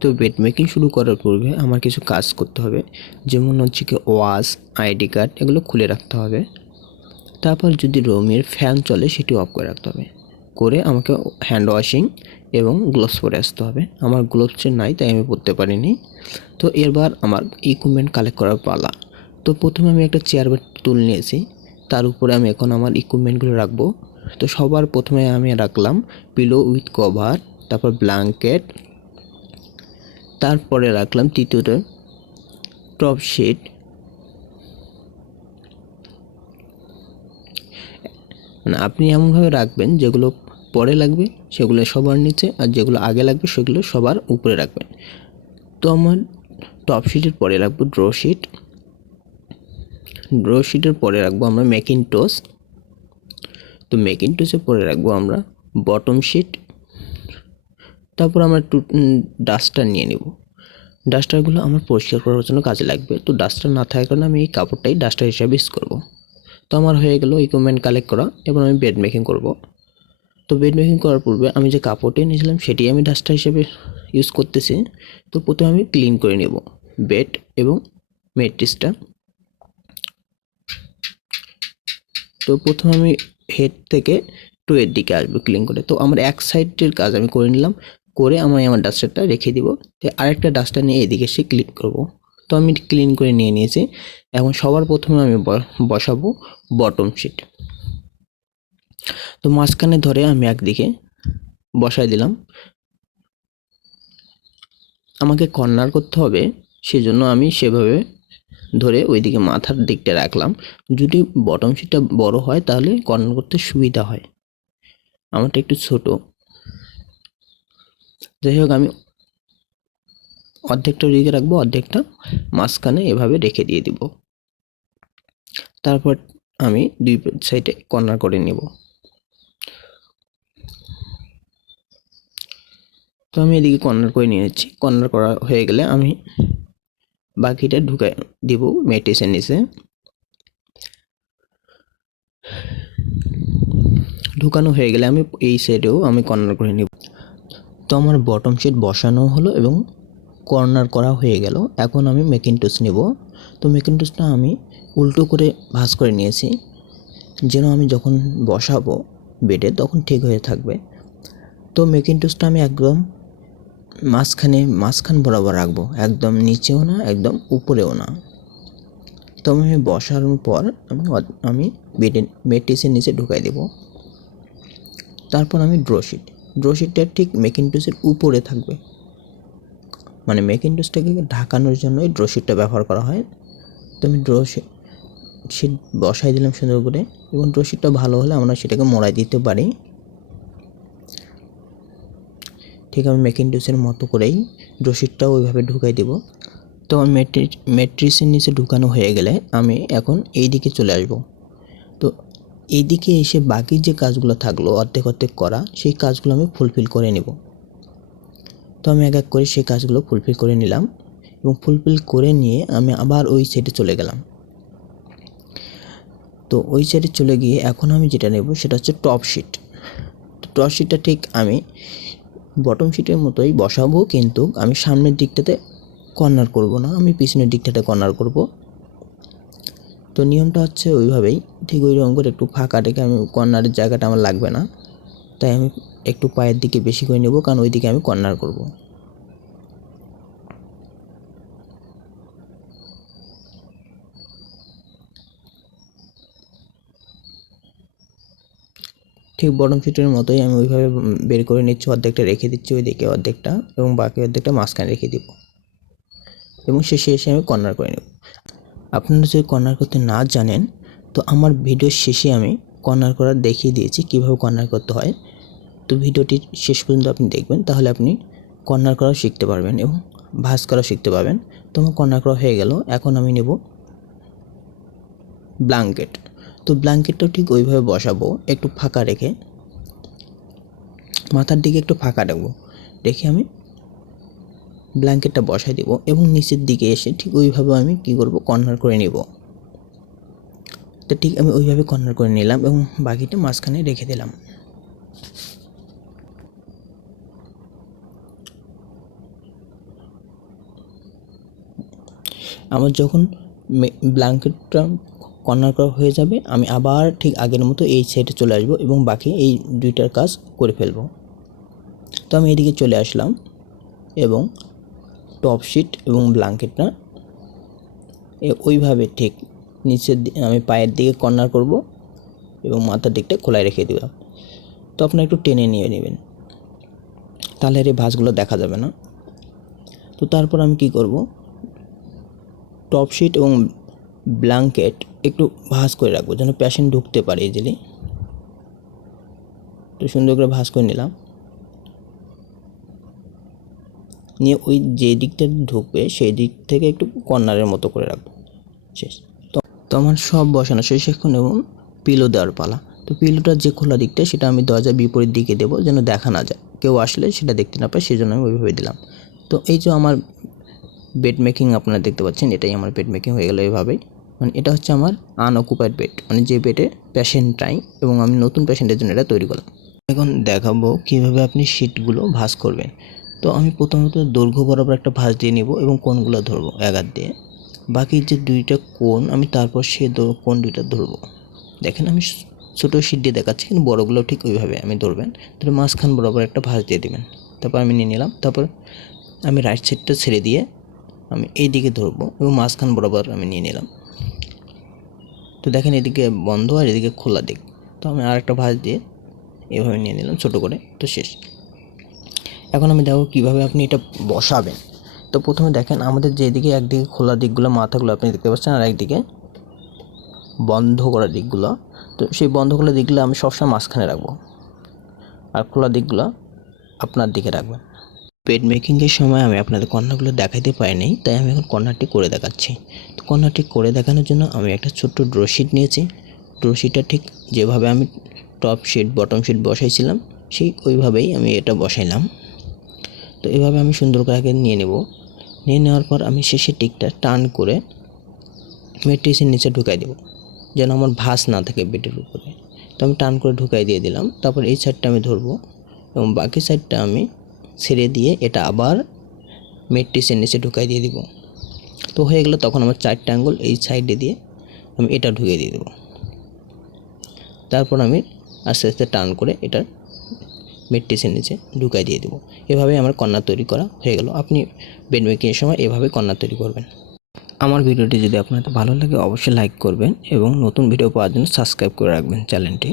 তো bed making শুরু করার পূর্বে আমার কিছু কাজ করতে হবে, যেমন হচ্ছে কি ওয়াশ, আইডি কার্ড এগুলো খুলে রাখতে হবে। তারপর যদি রুমের ফ্যান চলে সেটি অফ করে রাখতে হবে। করে আমাকে হ্যান্ড ওয়াশিং এবং গ্লোভস পরে আসতে হবে। আমার গ্লোভস নাই তাই আমি পরতে পারিনি। তো এবার আমার ইকুইপমেন্ট কালেক্ট করার পালা। তো প্রথমে আমি একটা চেয়ার বা টুল নিয়েছি, তার উপরে আমি এখন আমার ইকুইপমেন্টগুলো রাখবো। তো সবার প্রথমে আমি রাখলাম পিলো উইথ কভার, তারপর ব্ল্যাঙ্কেট, তারপরে রাখলাম তৃতীয়তে টপ শিট, মানে আপনি এমনভাবে রাখবেন যেগুলো পরে লাগবে সেগুলো সবার নিচে, আর যেগুলো আগে লাগবে সেগুলো সবার উপরে রাখবেন। তো আমার টপ শিটের পরে রাখবো ড্র শিট, ড্র শিটের পরে রাখবো আমরা ম্যাকিনটশ, তো ম্যাকিনটশের পরে রাখবো আমরা বটম শিট। তারপর আমরা ডাস্টার নিয়ে নেব। ডাস্টারগুলো আমার পরিষ্কার করার জন্য কাজে লাগবে। তো ডাস্টার না থাকার কারণে আমি এই কাপড়টাই ডাস্টার হিসাবে ইউজ করব। তো আমার হয়ে গেল ইকুইপমেন্ট কালেক্ট করা। এবার আমি বেড মেকিং করব। তো বেড মেকিং করার পূর্বে আমি যে কাপড়টি নিয়েছিলাম সেটি আমি ডাস্টার হিসেবে ইউজ করতেছি। তো প্রথমে আমি ক্লিন করে নেব বেড এবং ম্যাট্রেসটা। তো প্রথমে আমি হেড থেকে টু এর দিকে আসবো ক্লিন করে। তো আমার এক সাইডের কাজ আমি করে নিলাম, করে আমি আমার ডাস্টারটা রেখে দিব। তো আরেকটা ডাস্টার নিয়ে এদিকে এসে ক্লিন করব। তো আমি ক্লিন করে নিয়ে নিয়েছি। এখন সবার প্রথমে আমি বসাবো বটম শিট। তো মাঝখানে ধরে আমি একদিকে বসাই দিলাম। আমাকে কর্নার করতে হবে, সেজন্য আমি সেভাবে ধরে ওইদিকে মাথার দিকটা রাখলাম। যদি বটম শিটটা বড় হয় তাহলে কর্নার করতে সুবিধা হয়, আমারটা একটু ছোট। যাই হোক, আমি অর্ধেকটা ওইদিকে রাখবো, অর্ধেকটা মাঝখানে এভাবে রেখে দিয়ে দিব। তারপর আমি দুই সাইডে কর্নার করে নেব। তো আমি এদিকে কর্নার করে নিয়েছি। কর্নার করা হয়ে গেলে আমি বাকিটা ঢুকাই দিব ম্যাট্রেসের নিচে। ঢুকানো হয়ে গেলে আমি এই সাইডেও আমি কর্নার করে নেব। তো আমার বটম শিট বসানো হলো এবং কর্নার করা হয়ে গেল। এখন আমি ম্যাকিনটশ নেব। তো ম্যাকিনটশটা আমি উল্টো করে ভাঁজ করে নিয়েছি, যেন আমি যখন বসাবো বেডে তখন ঠিক হয়ে থাকবে। তো ম্যাকিনটশটা আমি একদম মাঝখান বরাবর রাখবো, একদম নিচেও না একদম উপরেও না। তো আমি বসানোর পর আমি বেডের ম্যাট্রেসের নিচে ঢুকাই দেব। তারপর আমি ড্র শিটটা ঠিক ম্যাকিনটশের উপরে থাকবে, মানে ম্যাকিনটশটাকে ঢাকানোর জন্য এই ড্র শিটটা ব্যবহার করা হয়। তো আমি ড্র শিট বসাই দিলাম সুন্দর করে, এবং ড্র শিটটা ভালো হলে আমরা সেটাকে মোড়াই দিতে পারি। ঠিক আমি ম্যাকিনটশের মতো করেই ড্র শিটটাও ওইভাবে ঢুকাই দেব। তো আমার ম্যাট্রেসের নিচে ঢুকানো হয়ে গেলে আমি এখন এই দিকে চলে আসব। তো এইদিকে এসে বাকি যে কাজগুলো থাকলো অর্ধেক করা, সেই কাজগুলো আমি ফুলফিল করে নেব। তো আমি এক এক করে সেই কাজগুলো ফুলফিল করে নিলাম, এবং ফুলফিল করে নিয়ে আমি আবার ওই সাইডে চলে গেলাম। তো ওই সাইডে চলে গিয়ে এখন আমি যেটা নেব সেটা হচ্ছে টপ শিট। তো টপ শিটটা ঠিক আমি বটম শিটের মতোই বসাবো, কিন্তু আমি সামনের দিকটাতে কর্নার করব না, আমি পিছনের দিকটাতে কর্নার করব। তো নিয়মটা হচ্ছে ওইভাবেই, ঠিক ওই রকম করে একটু ফাঁকা রেখে, আমি কর্নারের জায়গাটা আমার লাগবে না তাই আমি একটু পায়ের দিকে বেশি করে নেব, কারণ ওই দিকে আমি কর্নার করব। ঠিক বটম শিটের মতোই আমি ওইভাবে বের করে নিচ্ছি, অর্ধেকটা রেখে দিচ্ছি ওইদিকে অর্ধেকটা, এবং বাকি অর্ধেকটা মাঝখানে রেখে দিব, এবং শেষে এসে আমি কর্নার করে নেব। আপনারা যদি কর্নার করতে না জানেন, তো আমার ভিডিওর শেষে আমি কর্নার করা দেখিয়ে দিয়েছি কীভাবে কর্নার করতে হয়। তো ভিডিওটি শেষ পর্যন্ত আপনি দেখবেন, তাহলে আপনি কর্নার করাও শিখতে পারবেন এবং ভাঁজ করাও শিখতে পারবেন। তো আমার কর্নার করা হয়ে গেল। এখন আমি নেব ব্ল্যাঙ্কেট। তো ব্ল্যাঙ্কেটটাও ঠিক ওইভাবে বসাবো, একটু ফাঁকা রেখে, মাথার দিকে একটু ফাঁকা রাখবো, রেখে আমি ব্ল্যাঙ্কেটটা বসাই দেব, এবং নিচের দিকে এসে ঠিক ওইভাবে আমি কী করব, কর্নার করে নেব। তো ঠিক আমি ওইভাবে কর্নার করে নিলাম এবং বাকিটা মাঝখানে রেখে দিলাম। আমার যখন ব্ল্যাঙ্কেটটা কর্নার করা হয়ে যাবে আমি আবার ঠিক আগের মতো এই সাইডে চলে আসবো এবং বাকি এই দুইটার কাজ করে ফেলবো। তো আমি এদিকে চলে আসলাম এবং টপ শিট এবং ব্ল্যাঙ্কেটটা ওইভাবে ঠিক নিচের আমি পায়ের দিকে কর্নার করব এবং মাথার দিকটা খোলায় রেখে দিলাম। তো আপনারা একটু টেনে নিয়ে নেবেন, তাহলে এই ভাঁজগুলো দেখা যাবে না। তো তারপর আমি কি করব, টপ শিট এবং ব্ল্যাঙ্কেট একটু ভাঁজ করে রাখবো যেন পেশেন্ট ঢুকতে পারে ইজিলি। তো সুন্দর করে ভাঁজ করে নিলাম, নিয়ে ওই যে দিকটা ঢুকবে সেই দিক থেকে একটু কর্নারের মতো করে রাখবো। শেষ। তো আমার সব বসানো শেষ এখন, এবং পিলো দেওয়ার পালা। তো পিলোটার যে খোলা দিকটা সেটা আমি দরজার বিপরীত দিকে দেবো যেন দেখা না যায়, কেউ আসলে সেটা দেখতে না পায়, সেই জন্য আমি ওইভাবে দিলাম। তো এই যে আমার বেড মেকিং আপনারা দেখতে পাচ্ছেন, এটাই আমার বেড মেকিং হয়ে গেল এইভাবেই। মানে এটা হচ্ছে আমার আনঅকুপাইড বেড, মানে যে বেডে পেশেন্ট নাই এবং আমি নতুন পেশেন্টের জন্য এটা তৈরি করলাম। এখন দেখাবো কিভাবে আপনি শিটগুলো ভাঁজ করবেন। তো আমি প্রথমত দৈর্ঘ্য বরাবর একটা ভাঁজ দিয়ে নিব এবং কোণগুলো ধরবো আঘাত দিয়ে। বাকি যে দুইটা কোণ আমি তারপর সে কোণ দুইটা ধরবো। দেখেন আমি ছোটো শিট দিয়ে দেখাচ্ছি, কিন্তু বড়গুলো ঠিক ওইভাবে আমি ধরবেন। তাহলে মাঝখান বরাবর একটা ভাঁজ দিয়ে দেবেন। তারপর আমি নিয়ে নিলাম, তারপর আমি রাইট সাইডটা ছেড়ে দিয়ে আমি এই দিকে ধরবো এবং মাঝখান বরাবর আমি নিয়ে নিলাম। তো দেখেন এদিকে বন্ধ আর এদিকে খোলা দিক। তো আমি আরেকটা ভাঁজ দিয়ে এভাবে নিয়ে নিলাম ছোটো করে। তো শেষ। এখন আমি দেখো কীভাবে আপনি এটা বসাবেন। তো প্রথমে দেখেন আমাদের যেদিকে একদিকে খোলা দিকগুলো মাথাগুলো আপনি দেখতে পাচ্ছেন, আর একদিকে বন্ধ করা দিকগুলো। তো সেই বন্ধ করা দিকগুলো আমি সবসময় মাঝখানে রাখবো, আর খোলা দিকগুলো আপনার দিকে রাখবেন। বেড মেকিংয়ের সময় আমি আপনাদের কর্নারগুলো দেখাইতে পারিনি, তাই আমি এখন কর্নারটি করে দেখাচ্ছি। তো কর্নারটি করে দেখানোর জন্য আমি একটা ছোট্ট ড্র শিট নিয়েছি। ড্র শিটটা ঠিক যেভাবে আমি টপ শিট বটম শিট বসাইছিলাম সেই ওইভাবেই আমি এটা বসাইলাম। তো এভাবে আমি সুন্দর করে আগে নিয়ে নেব। নিয়ে নেওয়ার পর আমি শেষের টিকটা টার্ন করে ম্যাট্রিক্সের নিচে ঢুকাই দেব যেন আমার ভাঁজ না থাকে বেডের উপরে। তো আমি টার্ন করে ঢুকাই দিয়ে দিলাম। তারপর এই সাইডটা আমি ধরবো এবং বাকি সাইডটা আমি ছেড়ে দিয়ে এটা আবার ম্যাট্রিক্সের নিচে ঢুকাই দিয়ে দিব। তো হয়ে গেল। তখন আমার 4টা আঙ্গুল এই সাইডে দিয়ে আমি এটা ঢুকিয়ে দিয়ে দেবো। তারপর আমি আস্তে আস্তে টার্ন করে এটা ম্যাট্রিক্সের নিচে ঢুকাই দিয়ে দেবো। এভাবে আমার কর্নার তৈরি করা হয়ে গেল। আপনি বেড মেকিংয়ের সময় এভাবে কর্নার তৈরি করবেন। আমার ভিডিওটি যদি আপনাদের ভালো লাগে অবশ্যই লাইক করবেন এবং নতুন ভিডিও পাওয়ার জন্য সাবস্ক্রাইব করে রাখবেন চ্যানেলটি।